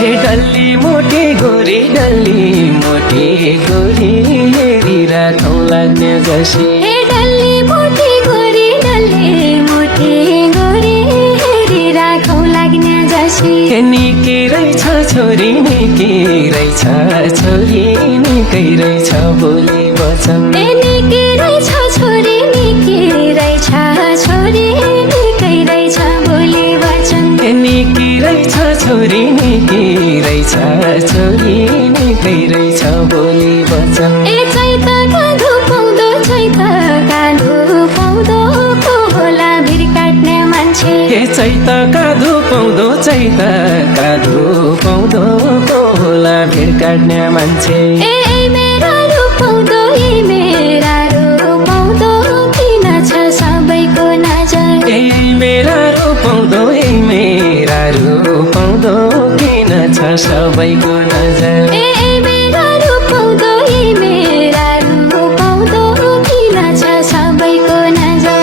हे डल्ली मोटी गोरी हेरिराखौँ लाग्ने जसी हे डल्ली मोटी गोरी हेरिराखौँ लाग्ने जसी हे निकै रहेछ छोरी निकै रहेछ छोरी निकै रहेछ बोली वचन ए निकै रहेछ छोरी निकै रहेछ छोरी निकै रहेछ बोली वचन हे निकै रहेछ छोरी निकै रहेछ छोरी निकै रहेछ बोली वचन ए चैतका धुपाउँदो को होला भिड काट्ने मान्छे हे चैतका धुपाउँदो को होला भिड काट्ने मान्छे ए मेरा रूपाउँदो किन छ सबैको नजर ए मेरा रूपाउँदो किन छ सबैको नजर ए मेरा रूपाउँदो किन छ सबैको नजर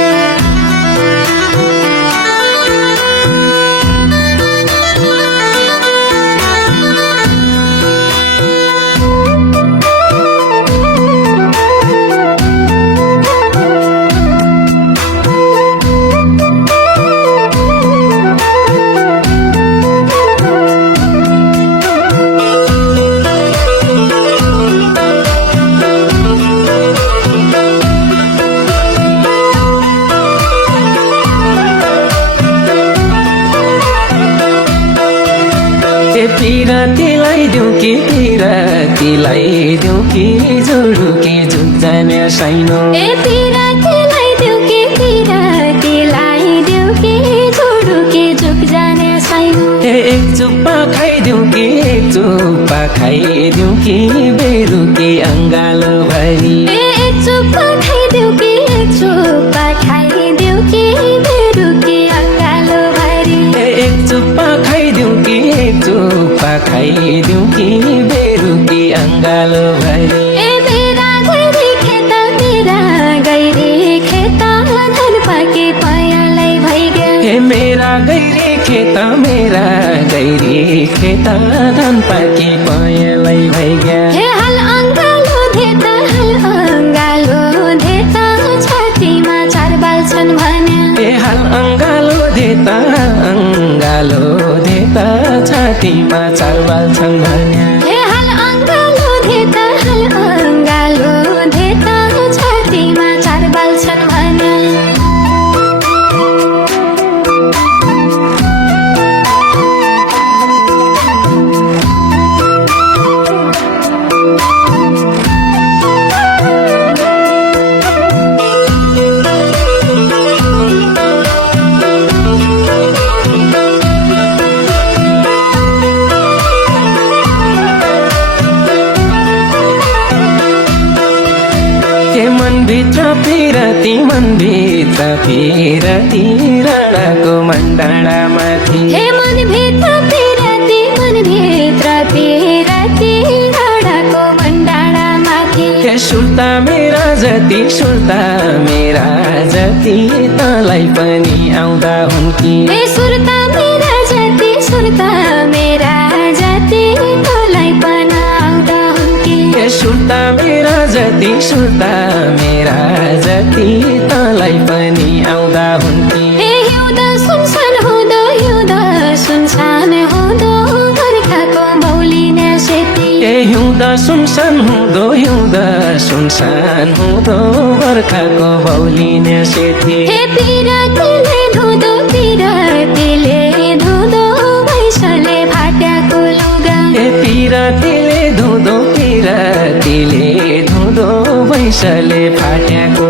पिरातीलाई दिउँ कि जोडु कि झुक जाने साइनो ए पिरातीलाई दिउँ कि जोडु कि झुक जाने साइनो ए एक चुप्पा खाइदिउँ कि बेरुकी अङ्गालो भरी ए एक चुप्पा खाइदिउँ कि बेरुकी अङ्गालो भरी ए एक चुप्पा खाइदिउँ कि बेरुकी अङ्गालो भरी ए मेरा गैरी खेत धन पाके पायालाई भइगयो हे मेरा गैरी खेत धन पाकी पाएलाई भइगयो हे हल अङ्गालो धेता छातीमा चार बाल्छन् भन्या ए हाल अङ्गालो देता छातीमा चार बाल्छन् भन्या हे हल अङ्गालो धेता छातीमा चार बाल्छन् भन्या मनभित्र पिरती राणाको मण्डाडामाथि हे मनभित्र पिरती राणाको मण्डाडामाथि हे सुर्ता मेरा जति तँलाई पनि आउँदा हुन् कि हे सुर्ता मेरा जति तँलाई पनि आउँदा हुन् कि हे सुर्ता मेरा जति तँलाई पनि आउँदा हुन् कि हे हिउँदा सुनसान हुँदो बर्खाको भौलिने सेती हे हिउँदा सुनसान हुँदो बर्खाको भौलिने सेती हे पिरातीले धुँदो भैँसले फाट्याको लुगा हे पिरातीले धुँदो भैँसले फाट्याको